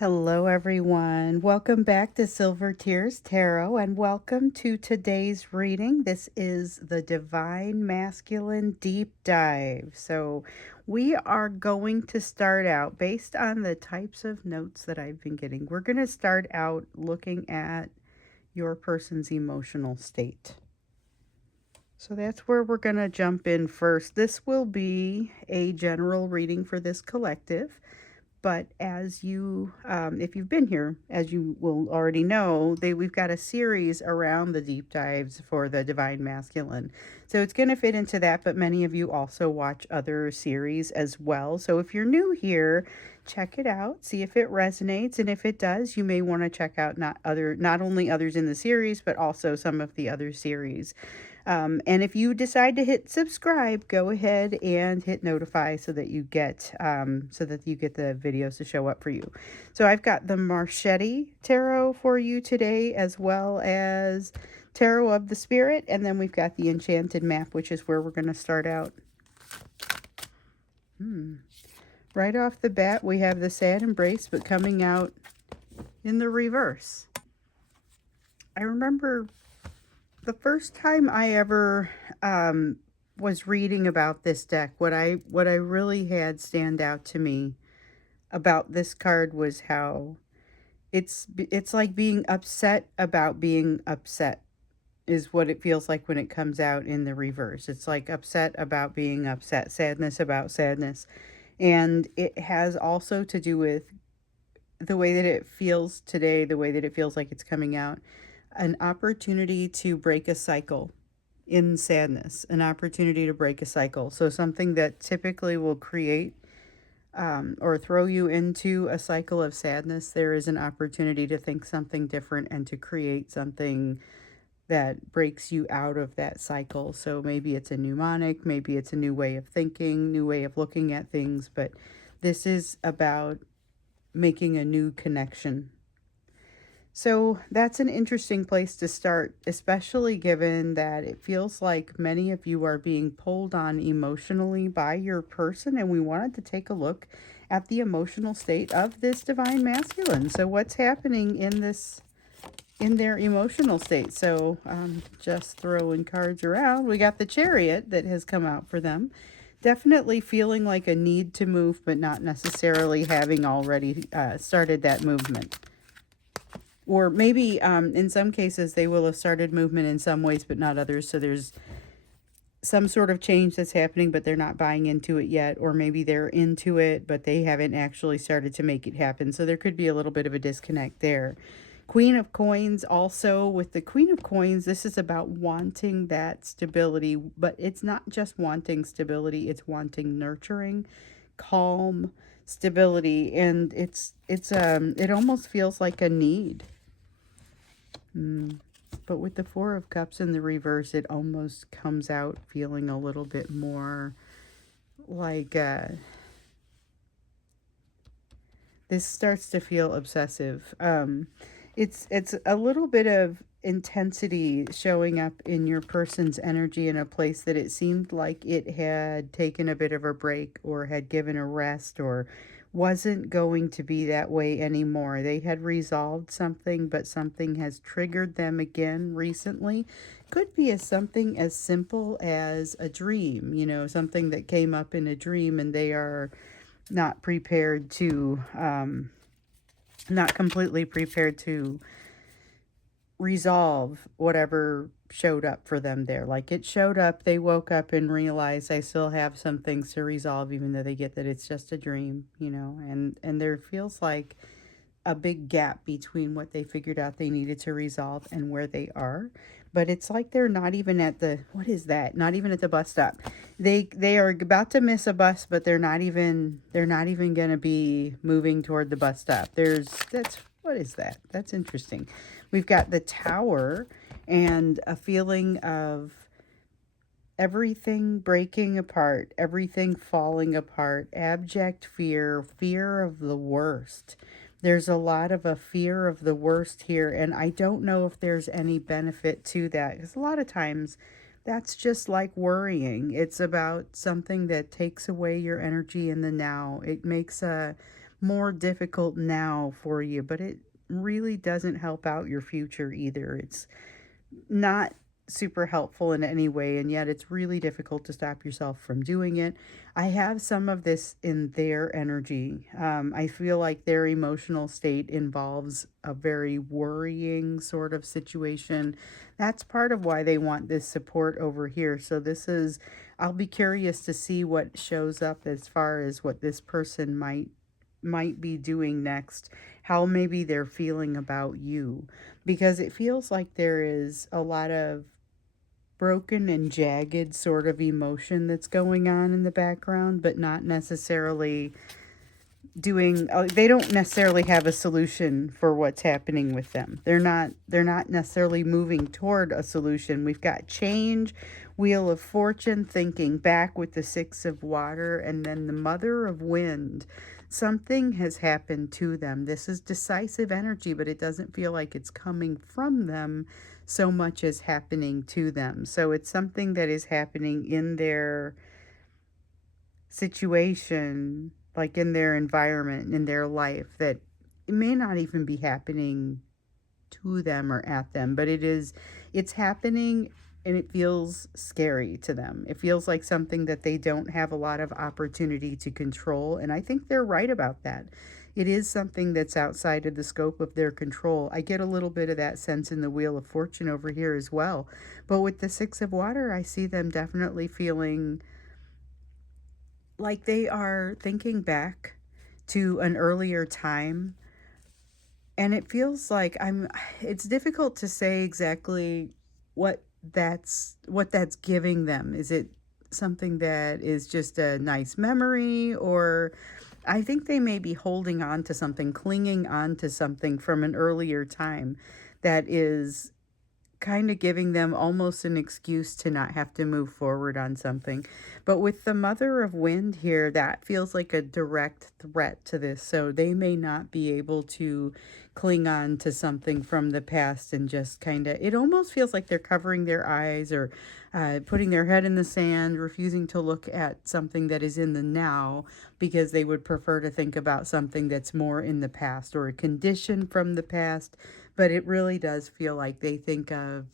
Hello, everyone. Welcome back to Silver Tears Tarot, and welcome to today's reading. This is the Divine Masculine Deep Dive. So, we are going to start out based on the types of notes that I've been getting. We're going to start out looking at your person's emotional state. So, that's where we're going to jump in first. This will be a general reading for this collective. But as you, if you've been here, as you will already know, we've got a series around the deep dives for the Divine Masculine. So it's going to fit into that, but many of you also watch other series as well. So if you're new here, check it out, see if it resonates, and if it does, you may want to check out not only others in the series, but also some of the other series. And if you decide to hit subscribe, go ahead and hit notify so that you get the videos to show up for you. So I've got the Marchetti Tarot for you today, as well as Tarot of the Spirit, and then we've got the Enchanted Map, which is where we're going to start out. Right off the bat, we have the Sad Embrace, but coming out in the reverse. I remember the first time I ever was reading about this deck, what I really had stand out to me about this card was how it's like being upset about being upset is what it feels like when it comes out in the reverse. It's like upset about being upset, sadness about sadness. And it has also to do with the way that it feels today, the way that it feels like it's coming out. An opportunity to break a cycle in sadness, an opportunity to break a cycle. So something that typically will create or throw you into a cycle of sadness, there is an opportunity to think something different and to create something that breaks you out of that cycle. So maybe it's a mnemonic, maybe it's a new way of thinking, new way of looking at things, but this is about making a new connection. So that's an interesting place to start, especially given that it feels like many of you are being pulled on emotionally by your person, and we wanted to take a look at the emotional state of this Divine Masculine. So what's happening in their emotional state? So just throwing cards around, we got the Chariot that has come out for them. Definitely feeling like a need to move, but not necessarily having already started that movement. Or maybe in some cases they will have started movement in some ways, but not others. So there's some sort of change that's happening, but they're not buying into it yet. Or maybe they're into it, but they haven't actually started to make it happen. So there could be a little bit of a disconnect there. Queen of Coins, also with the Queen of Coins, this is about wanting that stability, but it's not just wanting stability, it's wanting nurturing, calm stability, and it almost feels like a need. But with the Four of Cups in the reverse, it almost comes out feeling a little bit more like this starts to feel obsessive. It's a little bit of intensity showing up in your person's energy in a place that it seemed like it had taken a bit of a break or had given a rest or wasn't going to be that way anymore. They had resolved something, but something has triggered them again recently. Could be something as simple as a dream, something that came up in a dream, and they are not prepared to, not completely prepared to resolve whatever showed up for them there. Like it showed up, they woke up and realized I still have some things to resolve, even though they get that it's just a dream, and there feels like a big gap between what they figured out they needed to resolve and where they are. But it's like they're not even at the, what is that? Not even at the bus stop. They are about to miss a bus, but they're not even going to be moving toward the bus stop. What is that? That's interesting. We've got the Tower and a feeling of everything breaking apart, everything falling apart, abject fear, fear of the worst. There's a lot of a fear of the worst here, and I don't know if there's any benefit to that, because a lot of times that's just like worrying. It's about something that takes away your energy in the now. It makes a more difficult now for you, but it really doesn't help out your future either. It's not super helpful in any way, and yet it's really difficult to stop yourself from doing it. I have some of this in their energy. I feel like their emotional state involves a very worrying sort of situation. That's part of why they want this support over here. So this is, I'll be curious to see what shows up as far as what this person might be doing next, how maybe they're feeling about you, because it feels like there is a lot of broken and jagged sort of emotion that's going on in the background, but not necessarily doing they don't necessarily have a solution for what's happening with them. They're not necessarily moving toward a solution. We've got change, wheel of fortune, thinking back with the six of water, and then the mother of wind. Something has happened to them. This is decisive energy, but it doesn't feel like it's coming from them so much as happening to them. So it's something that is happening in their situation, like in their environment, in their life, that it may not even be happening to them or at them, but it's happening, and it feels scary to them. It feels like something that they don't have a lot of opportunity to control, and I think they're right about that. It is something that's outside of the scope of their control. I get a little bit of that sense in the Wheel of Fortune over here as well. But with the Six of Water, I see them definitely feeling like they are thinking back to an earlier time, and it feels like it's difficult to say exactly what that's giving them. Is it something that is just a nice memory, or I think they may be holding on to something, clinging on to something from an earlier time that is kind of giving them almost an excuse to not have to move forward on something. But with the Mother of Wind here, that feels like a direct threat to this. So they may not be able to cling on to something from the past and just kind of, it almost feels like they're covering their eyes, or putting their head in the sand, refusing to look at something that is in the now, because they would prefer to think about something that's more in the past or a condition from the past. But it really does feel like they think of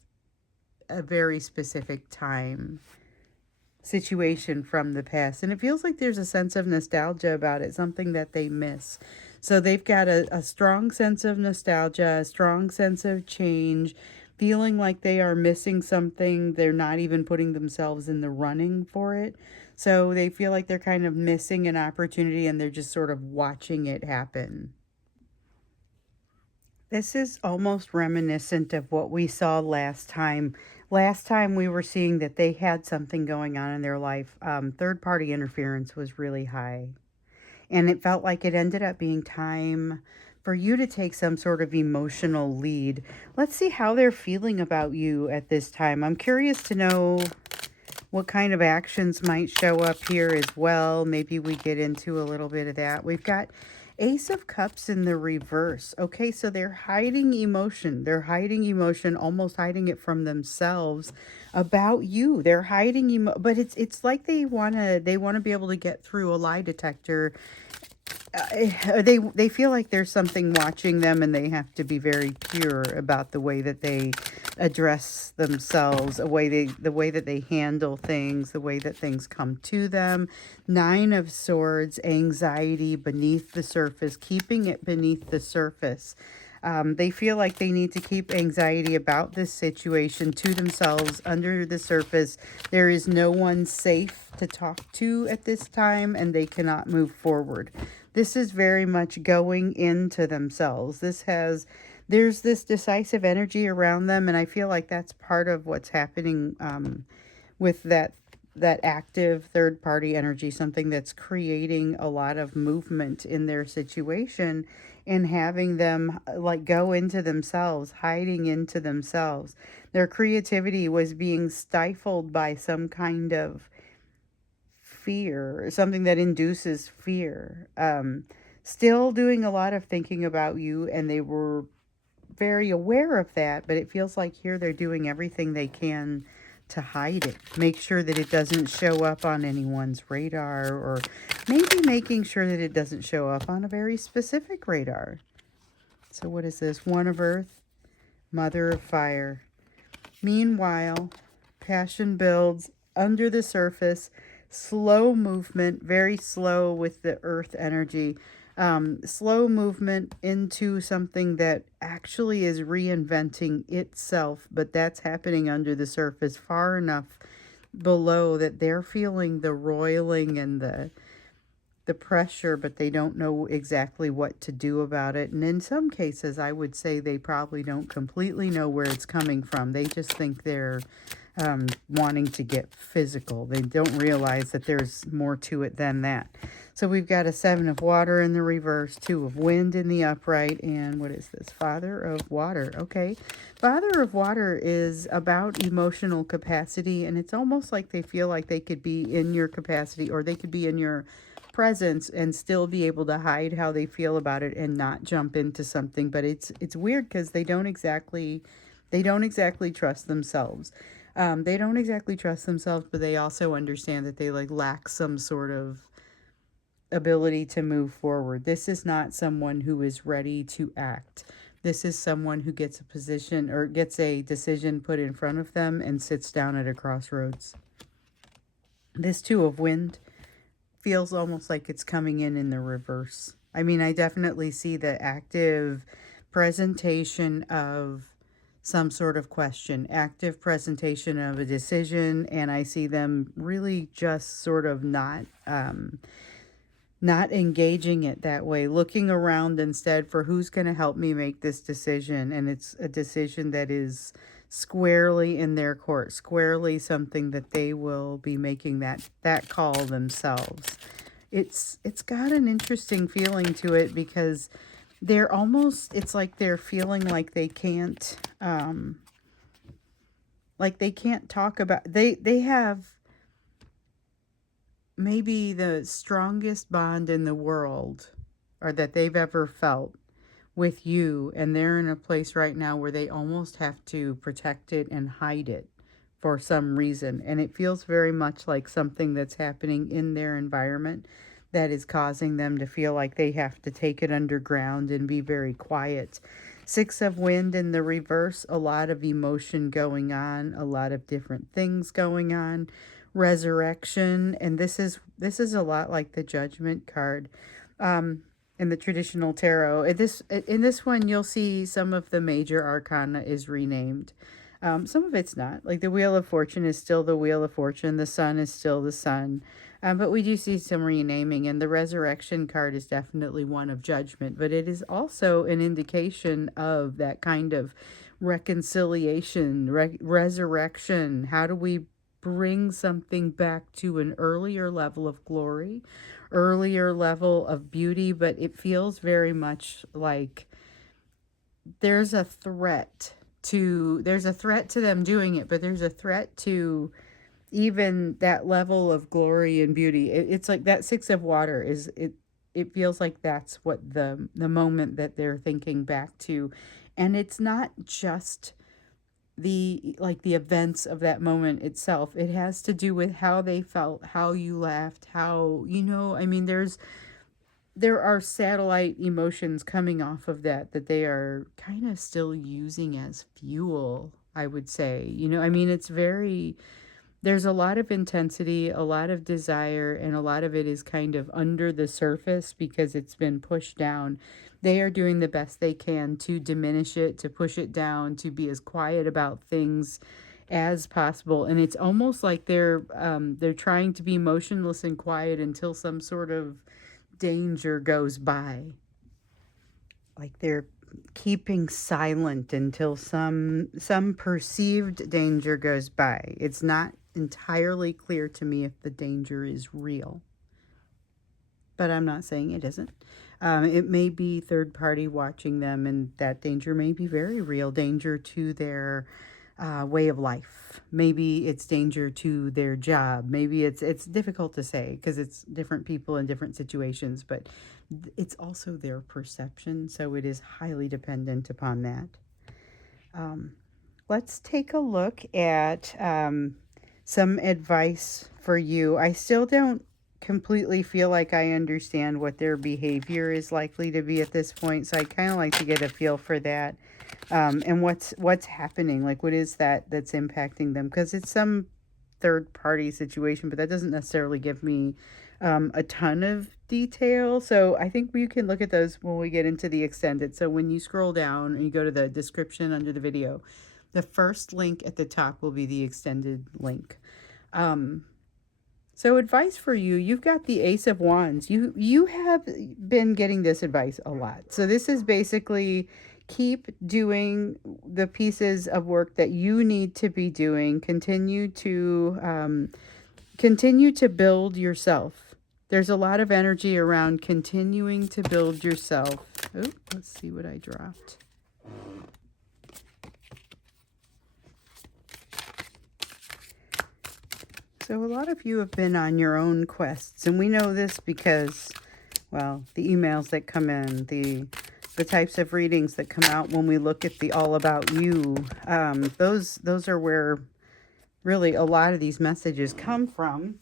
a very specific time, situation from the past. And it feels like there's a sense of nostalgia about it, something that they miss. So they've got a strong sense of nostalgia, a strong sense of change, feeling like they are missing something. They're not even putting themselves in the running for it. So they feel like they're kind of missing an opportunity, and they're just sort of watching it happen. This is almost reminiscent of what we saw last time. Last time we were seeing that they had something going on in their life. Third party interference was really high. And it felt like it ended up being time for you to take some sort of emotional lead. Let's see how they're feeling about you at this time. I'm curious to know what kind of actions might show up here as well. Maybe we get into a little bit of that. We've got Ace of Cups in the reverse. Okay, so they're hiding emotion. They're hiding emotion, almost hiding it from themselves about you. They're hiding but it's like they want to be able to get through a lie detector. They feel like there's something watching them, and they have to be very pure about the way that they address themselves, the way that they handle things, the way that things come to them. Nine of Swords, anxiety beneath the surface, keeping it beneath the surface. They feel like they need to keep anxiety about this situation to themselves under the surface. There is no one safe to talk to at this time, and they cannot move forward. This is very much going into themselves. There's this decisive energy around them, and I feel like that's part of what's happening with that active third party energy, something that's creating a lot of movement in their situation, and having them like go into themselves, hiding into themselves. Their creativity was being stifled by some kind of fear, something that induces fear. Still doing a lot of thinking about you, and they were very aware of that, but it feels like here they're doing everything they can to hide it. Make sure that it doesn't show up on anyone's radar, or maybe making sure that it doesn't show up on a very specific radar. So what is this? One of Earth, Mother of Fire. Meanwhile, passion builds under the surface, slow movement, very slow with the earth energy, slow movement into something that actually is reinventing itself, but that's happening under the surface, far enough below that they're feeling the roiling and the pressure, but they don't know exactly what to do about it. And in some cases, I would say they probably don't completely know where it's coming from. They just think they're wanting to get physical. They don't realize that there's more to it than that. So we've got a 7 of water in the reverse, 2 of wind in the upright, and what is this? Father of water. Okay. Father of water is about emotional capacity, and it's almost like they feel like they could be in your capacity, or they could be in your presence and still be able to hide how they feel about it and not jump into something. But it's weird because they don't exactly trust themselves. They don't exactly trust themselves, but they also understand that they lack some sort of ability to move forward. This is not someone who is ready to act. This is someone who gets a position or gets a decision put in front of them and sits down at a crossroads. This 2 of wind feels almost like it's coming in the reverse. I mean, I definitely see the active presentation of some sort of question, active presentation of a decision, and I see them really just sort of not engaging it that way, looking around instead for who's going to help me make this decision. And it's a decision that is squarely in their court, squarely something that they will be making that call themselves. It's got an interesting feeling to it because they're almost, it's like they're feeling like they can't talk about, they have maybe the strongest bond in the world, or that they've ever felt, with you, and they're in a place right now where they almost have to protect it and hide it for some reason. And it feels very much like something that's happening in their environment that is causing them to feel like they have to take it underground and be very quiet. 6 of wind in the reverse, a lot of emotion going on, a lot of different things going on. Resurrection, and this is a lot like the Judgment card. In the traditional tarot. In this one, you'll see some of the major arcana is renamed. Some of it's not. Like the Wheel of Fortune is still the Wheel of Fortune. The Sun is still the Sun. But we do see some renaming, and the Resurrection card is definitely one of judgment. But it is also an indication of that kind of reconciliation, resurrection. How do we bring something back to an earlier level of glory, earlier level of beauty? But it feels very much like there's a threat to them doing it, but there's a threat to even that level of glory and beauty. It's like that 6 of water is it feels like that's what the moment that they're thinking back to. And it's not just the events of that moment itself. It has to do with how they felt, how you laughed, how, I mean, there are satellite emotions coming off of that they are kind of still using as fuel, I would say. I mean, there's a lot of intensity, a lot of desire, and a lot of it is kind of under the surface because it's been pushed down. They are doing the best they can to diminish it, to push it down, to be as quiet about things as possible. And it's almost like they're trying to be motionless and quiet until some sort of danger goes by. Like they're keeping silent until some perceived danger goes by. It's not entirely clear to me if the danger is real, but I'm not saying it isn't. It may be third party watching them, and that danger may be very real, danger to their way of life. Maybe it's danger to their job. Maybe it's difficult to say because it's different people in different situations, but it's also their perception, so it is highly dependent upon that. let's take a look at some advice for you. I still don't completely feel like I understand what their behavior is likely to be at this point, so I kind of like to get a feel for that, and what's happening, like what is that's impacting them, because it's some third party situation, but that doesn't necessarily give me a ton of detail. So I think we can look at those when we get into the extended. So when you scroll down and you go to the description under the video, the first link at the top will be the extended link. So advice for you, you've got the Ace of Wands. You have been getting this advice a lot. So this is basically keep doing the pieces of work that you need to be doing. Continue to build yourself. There's a lot of energy around continuing to build yourself. Oh, let's see what I dropped. So a lot of you have been on your own quests, and we know this because, well, the emails that come in, the types of readings that come out when we look at the All About You, those are where really a lot of these messages come from.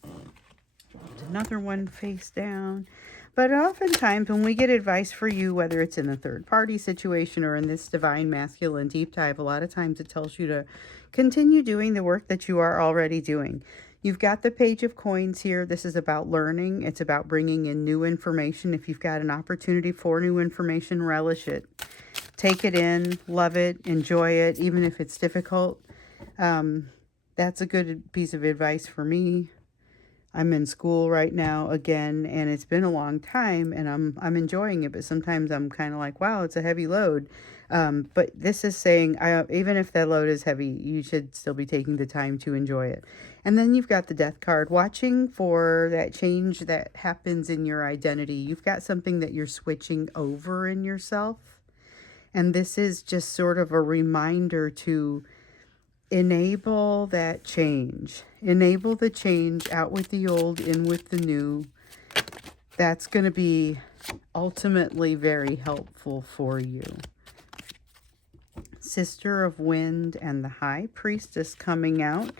Another one face down. But oftentimes when we get advice for you, whether it's in a third party situation or in this divine masculine deep dive, a lot of times it tells you to continue doing the work that you are already doing. You've got the Page of Coins here. This is about learning. It's about bringing in new information. If you've got an opportunity for new information, relish it. Take it in, love it, enjoy it, even if it's difficult. That's a good piece of advice for me. I'm in school right now again, and it's been a long time, and I'm enjoying it, but sometimes I'm kind of like, wow, it's a heavy load. But this is saying, even if that load is heavy, you should still be taking the time to enjoy it. And then you've got the Death card, watching for that change that happens in your identity. You've got something that you're switching over in yourself, and this is just sort of a reminder to enable that change. Enable the change, out with the old, in with the new. That's going to be ultimately very helpful for you. Sister of Wind and the High Priestess coming out,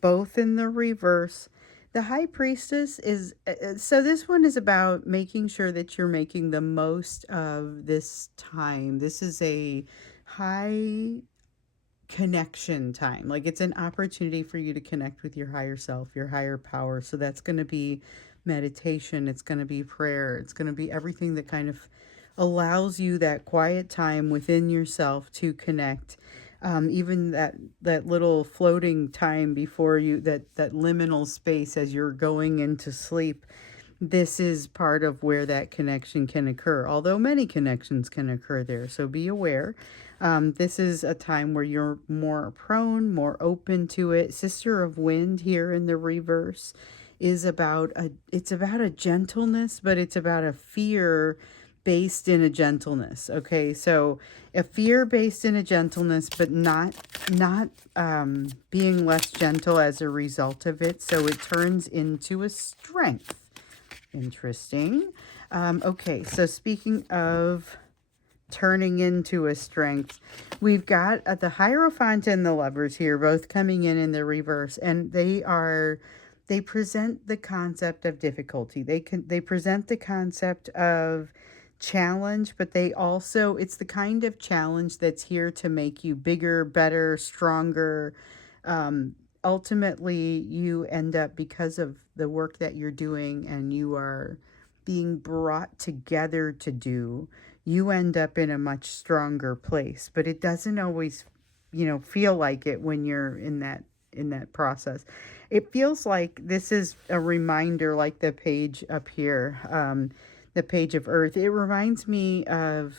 both in the reverse. The High Priestess is, so this one is about making sure that you're making the most of this time. This is a high connection time. Like, it's an opportunity for you to connect with your higher self, your higher power. So that's going to be meditation. It's going to be prayer. It's going to be everything that kind of allows you that quiet time within yourself to connect. Even that little floating time before you, that liminal space as you're going into sleep. This is part of where that connection can occur, although many connections can occur there. So be aware. This is a time where you're more prone, more open to it. Sister of Wind here in the reverse is about it's about a gentleness, but it's about a fear based in a gentleness. Okay, so a fear based in a gentleness, but not being less gentle as a result of it. So it turns into a strength. Interesting. Okay, so speaking of turning into a strength, we've got the Hierophant and the Lovers here, both coming in the reverse, and they present the concept of difficulty. They present the concept of challenge, but they also, it's the kind of challenge that's here to make you bigger, better, stronger. Ultimately, you end up, because of the work that you're doing and you are being brought together to do, you end up in a much stronger place. But it doesn't always, feel like it when you're in that process. It feels like this is a reminder, like the page up here, the Page of Earth. It reminds me of,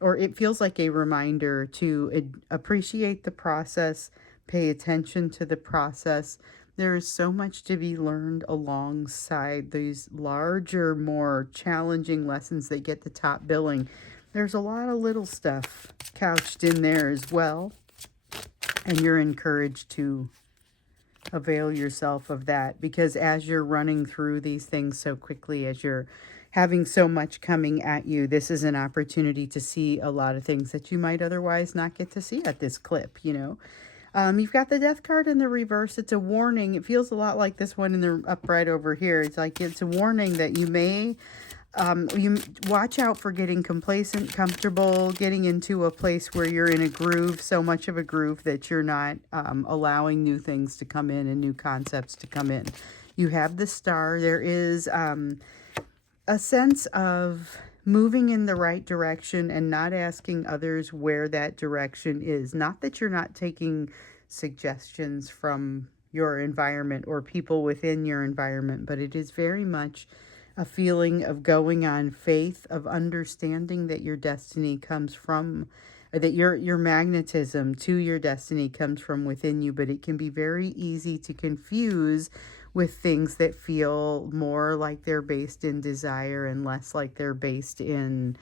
or it feels like a reminder to appreciate the process, pay attention to the process. There is so much to be learned alongside these larger, more challenging lessons that get the top billing. There's a lot of little stuff couched in there as well, and you're encouraged to avail yourself of that, because as you're running through these things so quickly, as you're having so much coming at you, this is an opportunity to see a lot of things that you might otherwise not get to see at this clip, you know. You've got the death card in the reverse. It's a warning. It feels a lot like this one in the upright over here. It's like it's a warning that you may you watch out for getting complacent, comfortable, getting into a place where you're in a groove, so much of a groove that you're not allowing new things to come in and new concepts to come in. You have the star. There is a sense of moving in the right direction and not asking others where that direction is. Not that you're not taking suggestions from your environment or people within your environment, but it is very much a feeling of going on faith, of understanding that your destiny comes from, that your magnetism to your destiny comes from within you. But it can be very easy to confuse with things that feel more like they're based in desire and less like they're based in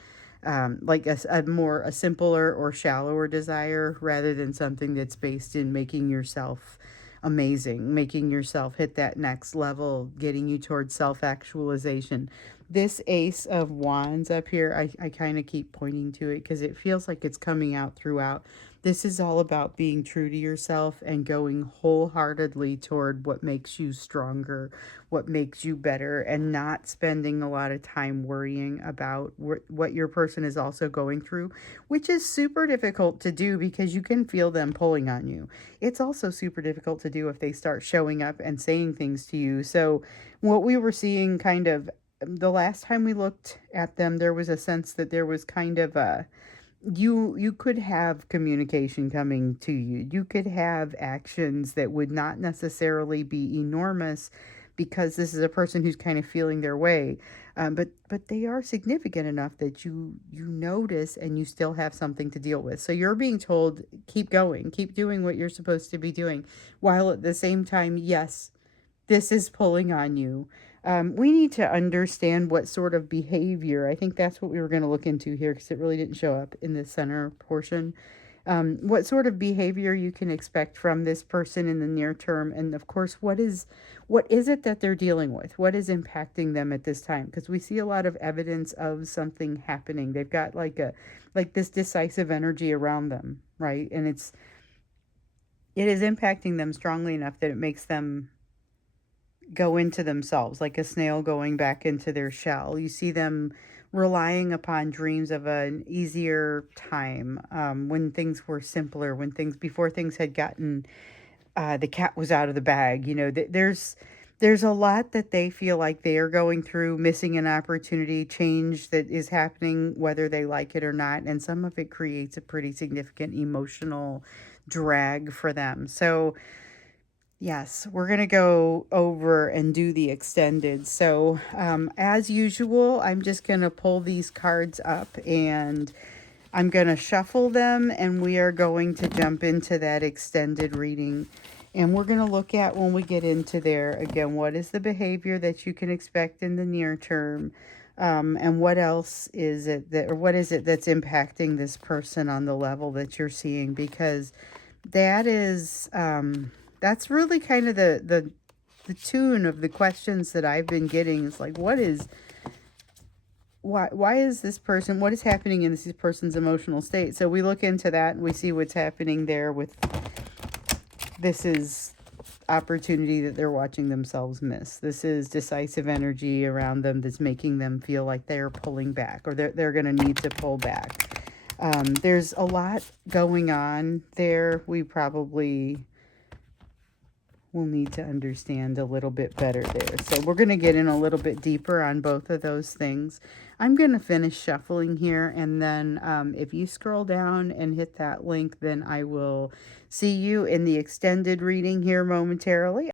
like a simpler or shallower desire, rather than something that's based in making yourself amazing, making yourself hit that next level, getting you towards self-actualization. This Ace of Wands up here, I kind of keep pointing to it because it feels like it's coming out throughout. This is all about being true to yourself and going wholeheartedly toward what makes you stronger, what makes you better, and not spending a lot of time worrying about what your person is also going through, which is super difficult to do because you can feel them pulling on you. It's also super difficult to do if they start showing up and saying things to you. So what we were seeing kind of the last time we looked at them, there was a sense that there was kind of a you could have communication coming to you. You could have actions that would not necessarily be enormous because this is a person who's kind of feeling their way. But they are significant enough that you notice and you still have something to deal with. So you're being told, keep going, keep doing what you're supposed to be doing, while at the same time, yes, this is pulling on you. We need to understand what sort of behavior. I think that's what we were going to look into here because it really didn't show up in the center portion. What sort of behavior you can expect from this person in the near term, and of course, what is it that they're dealing with? What is impacting them at this time? Because we see a lot of evidence of something happening. They've got like this decisive energy around them, right? And it is impacting them strongly enough that it makes them go into themselves, like a snail going back into their shell. You see them relying upon dreams of an easier time, when things were simpler, before things had gotten, the cat was out of the bag. You know, there's a lot that they feel like they are going through, missing an opportunity, change that is happening, whether they like it or not. And some of it creates a pretty significant emotional drag for them. So yes, we're going to go over and do the extended. So as usual, I'm just going to pull these cards up and I'm going to shuffle them, and we are going to jump into that extended reading. And we're going to look at, when we get into there, again, what is the behavior that you can expect in the near term? And what else is it what is it that's impacting this person on the level that you're seeing? Because that is... that's really kind of the tune of the questions that I've been getting. Is like, why is this person, what is happening in this person's emotional state? So we look into that and we see what's happening there with, this is opportunity that they're watching themselves miss. This is decisive energy around them that's making them feel like they're pulling back, or they're going to need to pull back. There's a lot going on there. We probably will need to understand a little bit better there. So we're going to get in a little bit deeper on both of those things. I'm going to finish shuffling here, and then if you scroll down and hit that link, then I will see you in the extended reading here momentarily.